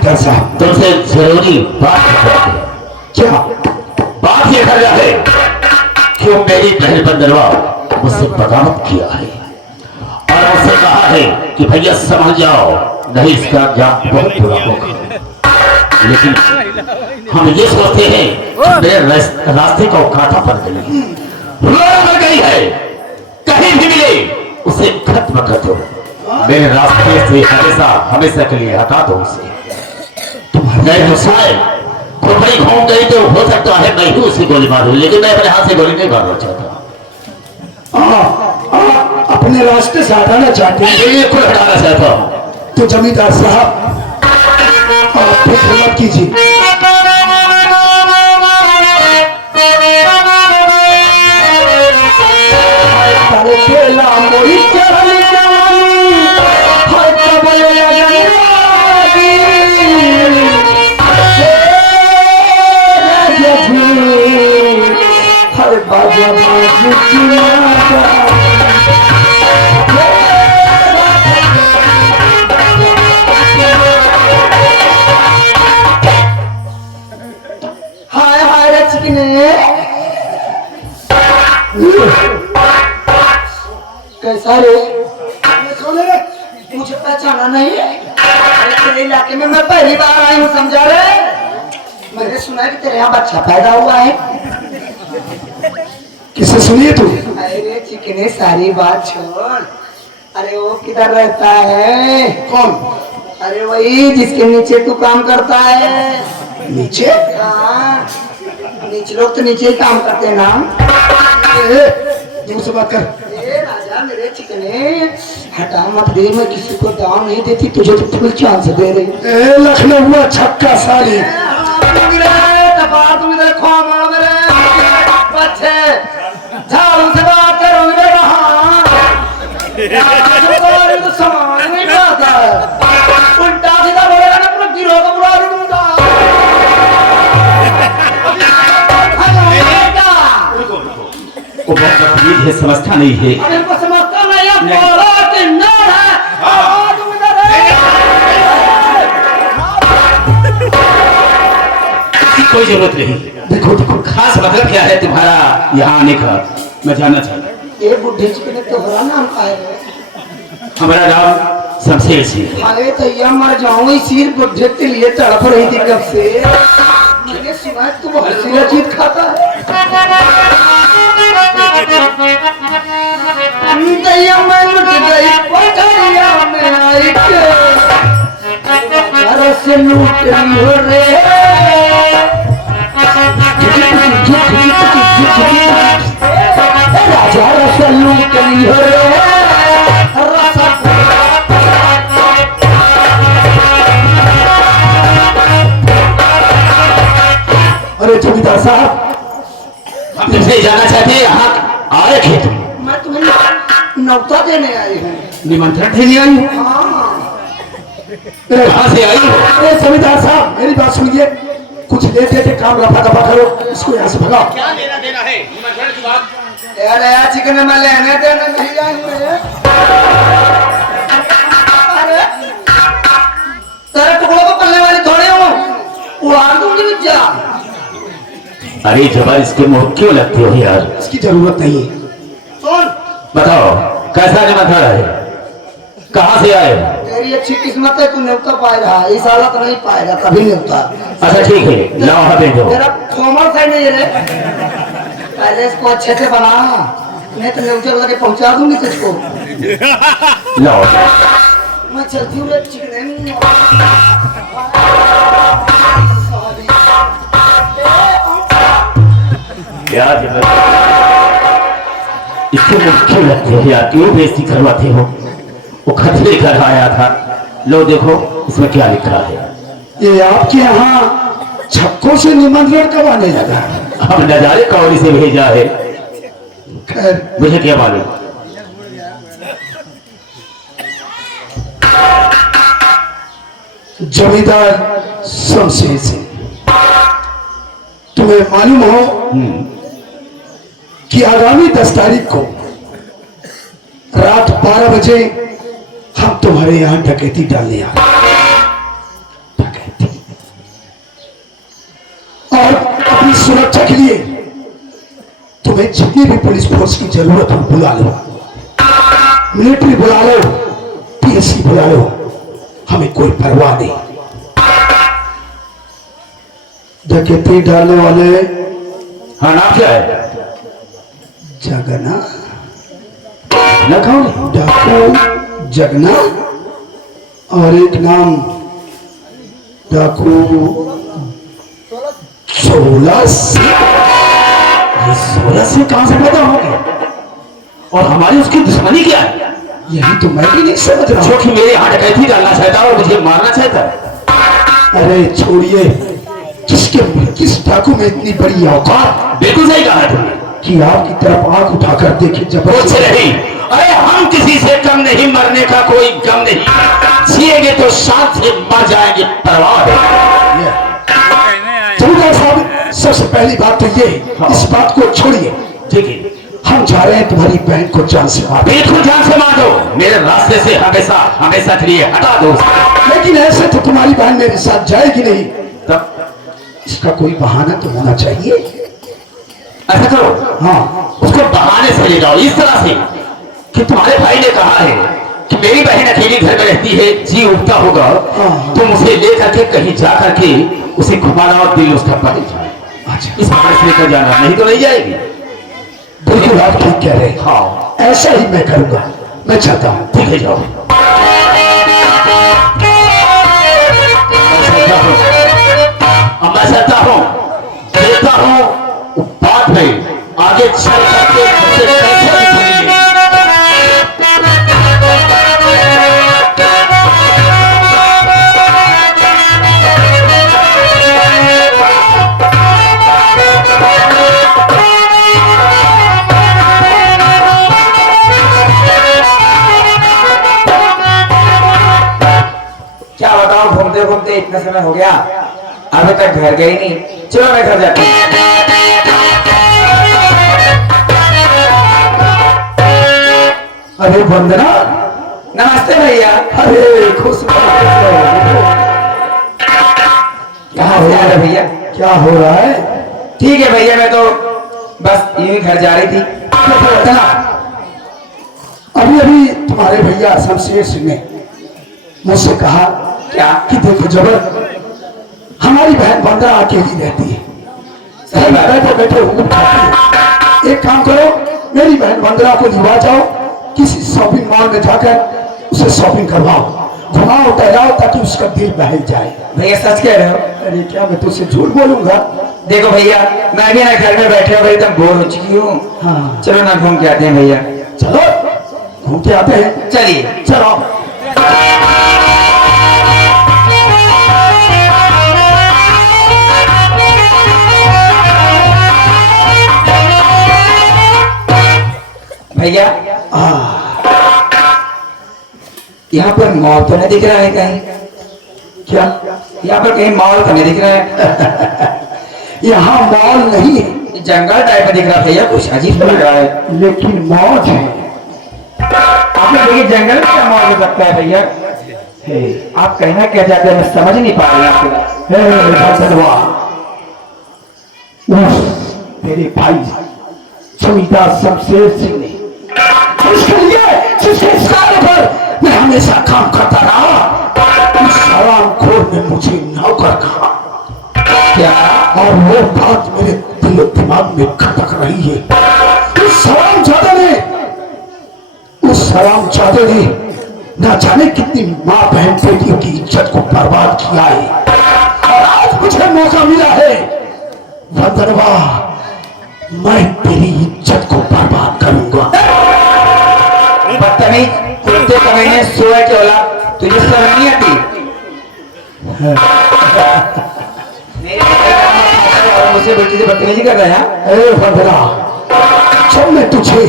जमींदार साहब, तुमसे जरूरी बात है। क्या बात यह कर रहा है कि मेरी बहन बंदरवा मुझसे बगावत किया है और मुझसे कहा है कि भैया समझ जाओ, नहीं इसका अंजाम बहुत बुरा होगा। लेकिन हम ये सोचते हैं मेरे रास्ते को कांटा पड़ गई, रोड गई है, कहीं भी मिले उसे खत्म कर दो, मेरे रास्ते से हमेशा हमेशा के लिए हटा दो उसे। नहीं तो शायद कोई घूम गई तो हो सकता है मैं ही उसे गोली मारूं, लेकिन मैं अपने हाथ से गोली नहीं मारना चाहता। अपने रास्ते से हटाना चाहते हैं? बिल्कुल हटाना चाहता हूँ। तो जमींदार साहब आप फिक्र मत कीजिए, कैसा रे? कौन है रे? मुझे पहचाना नहीं है? तेरे इलाके में मैं पहली बार आई हूँ, समझा रे? मैंने सुना कि तेरे यहाँ बच्चा पैदा हुआ है। किससे सुनिए तू? अरे चिकने सारी बात छोड़, अरे वो किधर रहता है? कौन? अरे वही जिसके नीचे तू काम करता है। नीचे? हाँ, नीचे लोग तो नीचे ही काम करते हैं ना। मुझसे बात कर। राजा मेरे चिकने हटा मत दे, मैं किसी को दाम नहीं देती, तुझे तो फुल चांस दे रही। लखनऊ छक्का साड़ी तुम इधर खो मारो मेरे बच्चे, झाड़ू से बात करो मेरे। तो सामान नहीं पाता, उल्टा सीधा बोलेगा ना पूरा गिरो का पूरा दूंगा। वो बहुत ये समझता नहीं है। इनको समझता नहीं है, बोला कि ना है। तुम इधर कोई जरूरत नहीं। देखो देखो, खास मतलब क्या है तुम्हारा यहाँ आने का, मैं जानना चाहता हूँ। ये बुढ़े चिकने तोहरा नाम का है? हमारा नाम शमशेर सिंह। अरे तैया मर जाऊंगी, सिर बुढ़े के लिए तड़प रही थी कब से। मैंने सुना है तू बहुत सी चीज खाता है। तैया मैं लुट गई पटरिया में आई के, घर से लूट लियो रे। राजा रस लूट लियो रे। अरे जमींदार साहब, हम तुमसे जाना चाहते हैं, यहाँ आए थे तुम? मैं तुम्हें नौता देने आई हूँ। निमंत्रण देने आई हो? कहाँ से आई हो? अरे जमींदार साहब मेरी बात सुनिए, कुछ लेते थे काम रफा दफा करो, इसको यहाँ से भगाओ। क्या लेना देना है निमंत्रण की बात? यार चिकन में लेने देने नहीं आई हूँ। अरे तेरे टुकड़ों को पलने वाली थोड़े हो, उड़ा दूंगी बच्चा। अरे जवान इसके मुंह क्यों लगते हो यार? इसकी जरूरत नहीं है। सुन बताओ कैसा निमंत्रण है, कहाँ से आए? तेरी अच्छी किस्मत है, तू न्योता पाए रहा, इस हालत नहीं पाएगा कभी न्योता। अच्छा ठीक है, लाओ हमें दो। तेरा कोमल से नहीं रे, पहले इसको अच्छे से बना, नहीं तो न्योता लगे पहुंचा दूंगी तुझको। लाओ। मैं चलती हूँ रे चिकन। यार इसके मुंह क्यों लगते हो यार, क्यों बेइज्जती करवाते हो? वो खत लेकर आया था, लो देखो इसमें क्या लिखा है। ये आपके यहाँ छक्कों से निमंत्रण कब आने लगा? हम नजारे कौड़ी से भेजा है, खैर मुझे क्या मालूम। जमींदार शमशेर सिंह, तुम्हें मालूम हो कि आगामी 10 तारीख को रात 12 बजे हम तुम्हारे यहाँ डकैती डालने आ रहे हैं। सुरक्षा के लिए तुम्हें जितनी भी पुलिस फोर्स की जरूरत हो बुला लो, मिलिट्री बुला लो, पीएससी बुला लो, हमें कोई परवाह नहीं। डकैती डालने वाले, हाँ नाम क्या है? जगना, न कौन? डाकू जगना, और एक नाम डाकू 16 से। ये 16 से कहां से पैदा हो गए? और हमारी उसकी दुश्मनी क्या है? यही तो मैं भी नहीं समझ रहा जो हूँ। कि मेरे यहाँ डकैती डालना चाहता है और मुझे मारना चाहता है। अरे छोड़िए, किस डाकू में इतनी बड़ी औकात बिल्कुल सही कहा तुमने कि आपकी तरफ आंख उठाकर देखे कुछ जबरदस्ती। नहीं। अरे हम किसी से कम नहीं, मरने का कोई गम नहीं, जिएंगे तो साथ से मर जाएंगे, परवाह है। जमींदार साहब, सबसे पहली बात तो ये, इस बात को छोड़िए, ठीक है, हम जा रहे हैं तुम्हारी बहन को जान से मार। बिल्कुल जान से मार दो, मेरे रास्ते से हमेशा हमेशा के लिए हटा दो। लेकिन ऐसे तो तुम्हारी बहन मेरे साथ जाएगी नहीं, तब इसका कोई बहाना तो होना चाहिए। ऐसा करो, हाँ, उसको बहाने से ले जाओ इस तरह से कि तुम्हारे भाई ने कहा है कि मेरी बहन अकेली घर में रहती है, जी उठता होगा, हाँ। तुम उसे लेकर के कहीं जा करके उसे घुमाना और दिल उसका बदल जाए। अच्छा, इस बात से लेकर जाना, नहीं तो नहीं जाएगी। बिल्कुल आप ठीक कह रहे हैं। हाँ ऐसा ही मैं करूंगा, मैं चाहता हूँ। ठीक है, जाओ। अब मैं चाहता हूँ, देखता हूँ बात में आगे चल करके मुझसे कैसे निकलेंगे। क्या बताऊं, घूमते घूमते इतना समय हो गया, अभी तक घर गई नहीं। चलो मैं घर जाती हूँ। अरे वंदना, नमस्ते भैया। अरे खुश रहो। क्या हो रहा है भैया? क्या हो रहा है? ठीक है भैया, मैं तो बस यूं ही घर जा रही थी। वंदना, अभी अभी तुम्हारे भैया शमशेर सिंह ने मुझसे कहा क्या? कि देखो जबर, हमारी बहन वंदना अकेली रहती है, सही बात है। बैठे बैठे हुक्म खाती है। एक काम करो, मेरी बहन वंदना को लिवा जाओ, किसी शॉपिंग मॉल में जाकर उसे शॉपिंग करवाओ, घुमाओ टहलाओ, ताकि उसका दिल बहल जाए। भैया सच कह रहे हो? अरे क्या मैं तुझसे झूठ बोलूंगा? देखो भैया, मैं भी ना घर में बैठे हो एकदम बोर हो चुकी हूँ। हाँ, चलो ना घूम के आते हैं भैया। चलो घूम के आते हैं। चलिए। चलो। भैया, यहाँ पर मॉल तो नहीं दिख रहा है कहीं? क्या? यहाँ पर कहीं मॉल तो नहीं दिख रहा है? यहाँ मॉल नहीं है, जंगल टाइप में दिख रहा है भैया, कुछ अजीब लग रहा है। लेकिन मौज है। आपने देखिए जंगल में क्या मौज हो सकता है भैया? आप कहना क्या चाहते हैं, मैं समझ नहीं पा रही आपको। तेरे भाई जमींदार शमशेर सिंह ने उसके लिए जिसके इशारे पर मैं हमेशा काम करता रहा, उस हरामखोर ने मुझे नौकर कहा। क्या? और वो बात मेरे दिल और दिमाग में खटक रही है। उस हरामजादे ने ना जाने कितनी माँ बहन बेटियों की इज्जत को बर्बाद किया है, और आज मुझे मौका मिला है वंदनवा, मैं तेरी इज्जत को बर्बाद करूंगा। बदतमीज, कुत्ते कमीने, सोए के औलाद, तुझे शर्म नहीं आती? और मुझसे बेटी से बदतमीजी कर रहा है? अरे वंदना, जब मैं तुझे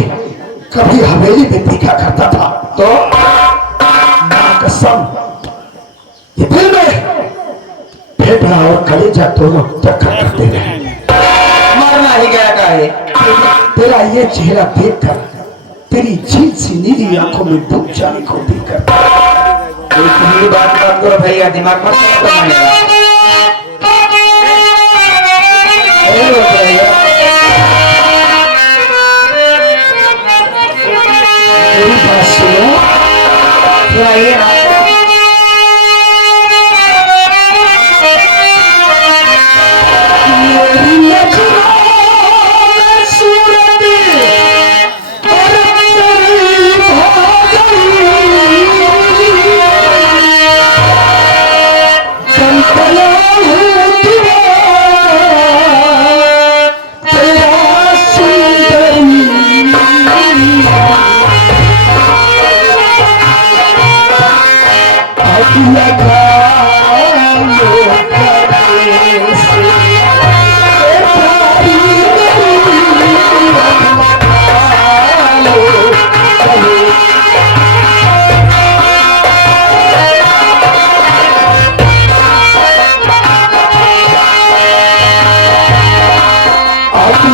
कभी हवेली में देखा करता था तो मां कसम ये दिल में फेफड़ा और कलेजा दोनों टक्कर करते रहे। मरना ही गया का है। तेरा ये चेहरा देखकर, तेरी झील सी नीली आंखों में डूब जाने को देखकर, मेरी बात मत करो भैया, दिमाग मत खराब करना मेरा।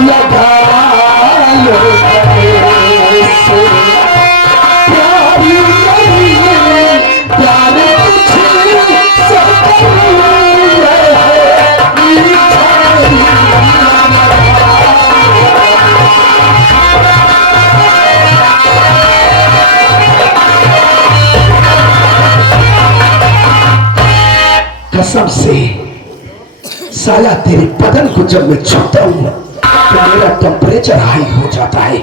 लगा लो गले से, प्यार नहीं है, प्यार तुझसे करूं कसम से साला तेरे बदन को जब मैं छूता हूँ तो मेरा टेम्परेचर हाई हो जाता है।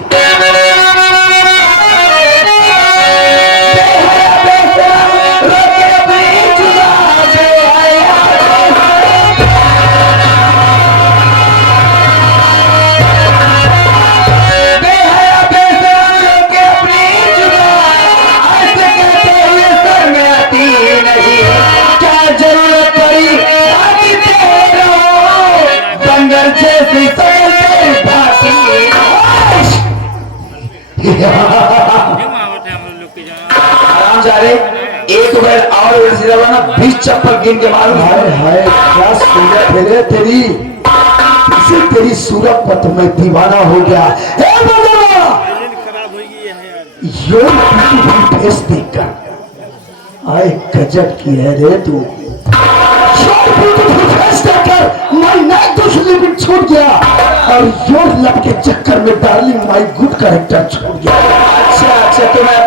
आराम जा रहे एक बार और ना 20 चप्पल गिन के मारूं। हाय हाय क्या सूरत है रे तेरी, इसे तेरी सूरत पर तो मैं दीवाना हो गया। फेस देखकर आए गजब की है रे तू, मैं नाइट तो लिमिट छूट गया और योर लब के चक्कर में डार्लिंग माय गुड कैरेक्टर छूट गया। अच्छा तुम्हारा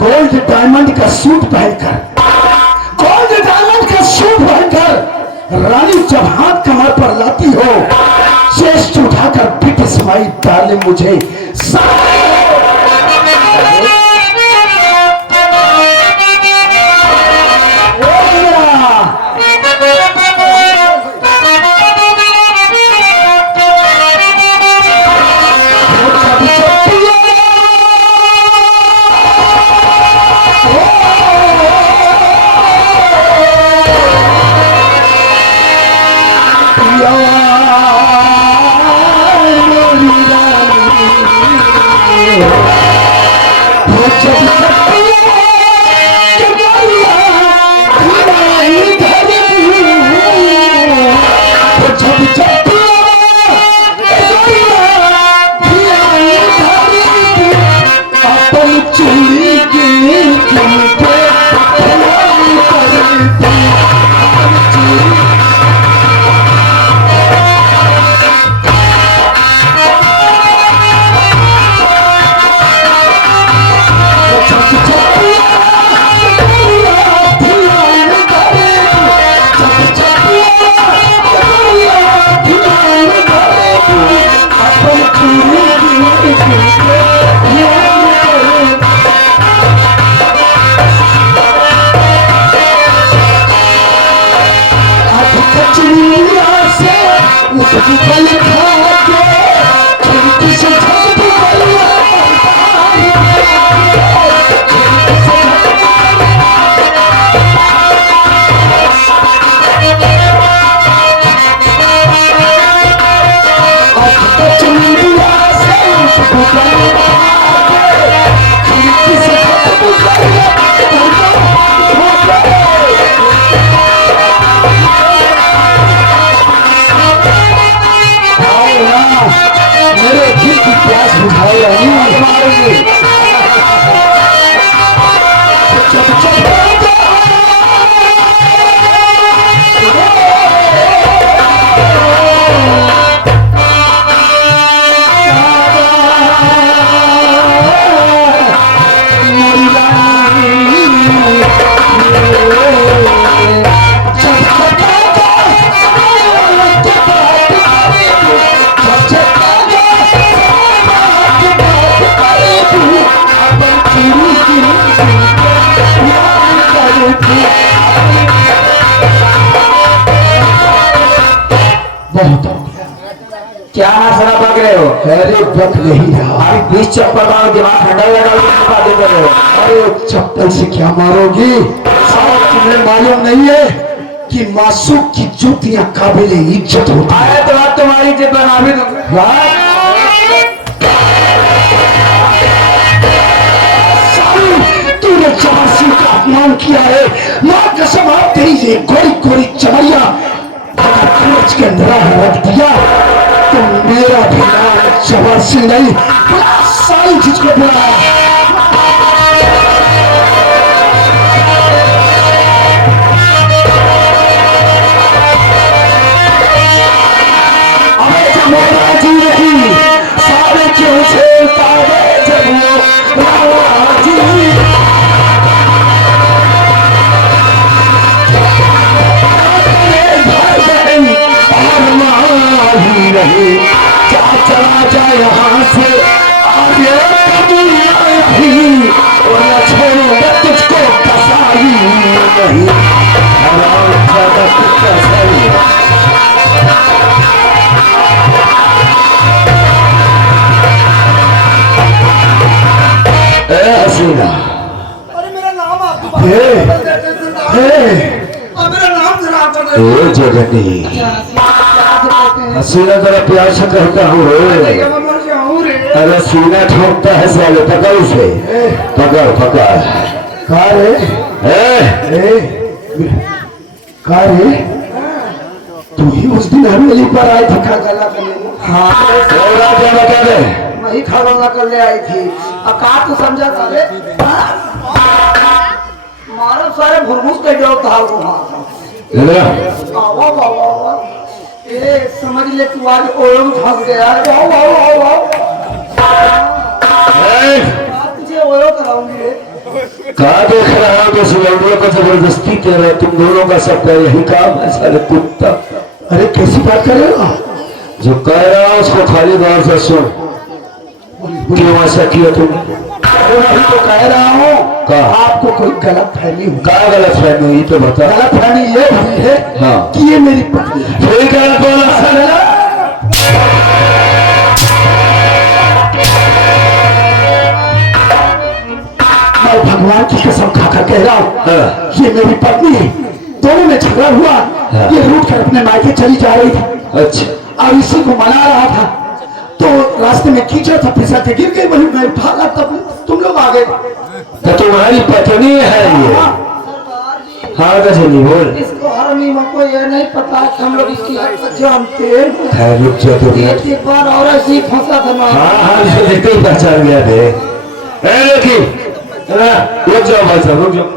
गोल्ड डायमंड का सूट पहनकर, गोल्ड डायमंड का सूट पहनकर रानी जब हाथ कमर पर लाती हो, चेस्ट उठाकर बिट स्माइल डार्लिंग मुझे क्या हंसना पक रहे हो? अरे बक नहीं रहा, अभी 20 चप्पल मारो, दिमाग ठंडा हो जाएगा। अरे चप्पल से क्या मारोगी? तुम्हें मालूम नहीं है कि मासूम की जूतियां काबिल इज्जत होती है। तो बात तुम्हारी इज्जत बना भी तूने चमासी का अपमान किया है। मां कसम आप तेरी ये गोरी गोरी चमड़िया अगर के अंदर रख दिया तो मेरा जबरदस्ती नहीं, बुला सारी चीज को बुलाया। जी रही सारे क्यों छेड़ता है जब वो जी ही नहीं क्या चला जाए यहाँ से आगे नहीं और न छोड़ूंगा तुझको कसाई नहीं। हसीना अरे मेरा नाम आपको मेरा नाम जरा आप ओ जगनी हसीना तेरा प्यार से कहता हूँ रे। मर जाऊं रे। अरे सीना ठोकता है साले, पकड़ उसे, पकड़ पकड़। कहा रे कहा रे तू ही उस दिन हवेली पर आई थी गला करने। हाँ बता दे। मैं ही खड़ा करने आई थी। अब कहा तू समझा साले, मारो सारे भुरमुस के जो था वो ये समझ ले तू आज ओम फंस गया। वाओ वाओ वाओ वाओ तुझे ओयो कराऊंगी। कहा देख रहा हूँ कि लड़कों को जबरदस्ती कर रहा है, तुम दोनों का सबका यही काम है साले कुत्ता। अरे कैसी बात कर रहे हो? जो कह रहा हूँ उसको खाली गौर से सुन। क्यों ऐसा किया तुमने? वही तो कह रहा हूँ, आपको कोई गलत फहमी हुई। क्या गलत फहमी हुई तो बता। गलत फहमी ये हुई है कि ये मेरी पत्नी है। फिर गलत बोला। मैं भगवान की कसम खाकर कह रहा हूँ ये मेरी पत्नी है। दोनों में झगड़ा हुआ, ये रूठ कर अपने मायके चली जा रही थी। अच्छा। और इसी को मना रहा था तो रास्ते में कीचड़ था, फिसल के गिर गई। वही मैं भागा तब तुम लोग आ गए। तो तुम्हारी पत्नी है ये? हाँ गजनी बोल। इसको हरमी को ये नहीं पता कि हम लोग इसकी हरकत जानते हैं। रुक जा तो एक बार और ऐसी फंसा था ना। हाँ इसे देखते ही पहचान गया थे। रुक जाओ भाई साहब, रुक जाओ।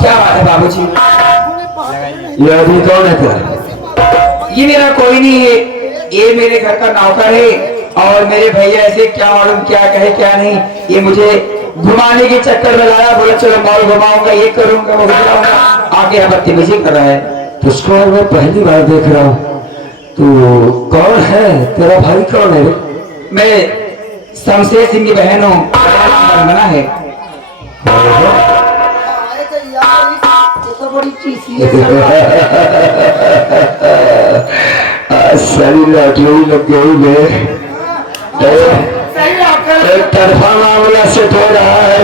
क्या बात है बाबूजी? ये अभी कौन है तेरा? ये मेरा कोई नहीं है, ये मेरे घर का नौकर है। और मेरे भैया ऐसे क्या मालूम क्या कहे क्या नहीं, ये मुझे घुमाने के चक्कर में लाया। बोला चलो मॉल घुमाऊंगा, ये करूंगा वो करूंगा, आगे यहाँ बदतमीजी कर रहा है। तुझको मैं पहली बार देख रहा हूँ। तू कौन है? तेरा भाई कौन है? मैं शमशेर सिंह की बहन हूँ, वंदना है। तो बड़ी चीसी सारी लॉटरी लग गई। तरफा मामला सेट हो रहा है।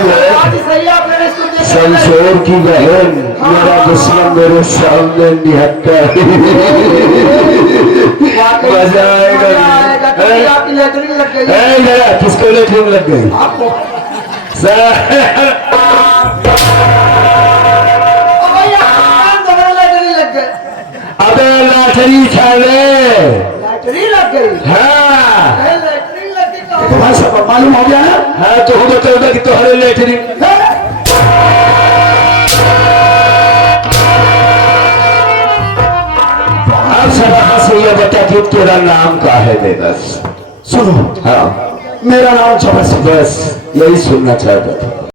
शमशेर की बहन मेरा दुश्मन मेरे सामने निहत्ता है। मजा आएगा। किसको लेटरिन लग गई? अबे लॉटरी लॉटरी लग गई। हाँ लॉटरी लग गई तुम्हारा सब मालूम हो गया ना? हाँ तो हम बताओ कि तुम्हारे लॉटरी अब सब से ये बता कि तेरा नाम क्या है? दे बस सुनो। हाँ मेरा नाम बस यही सुनना चाहता था।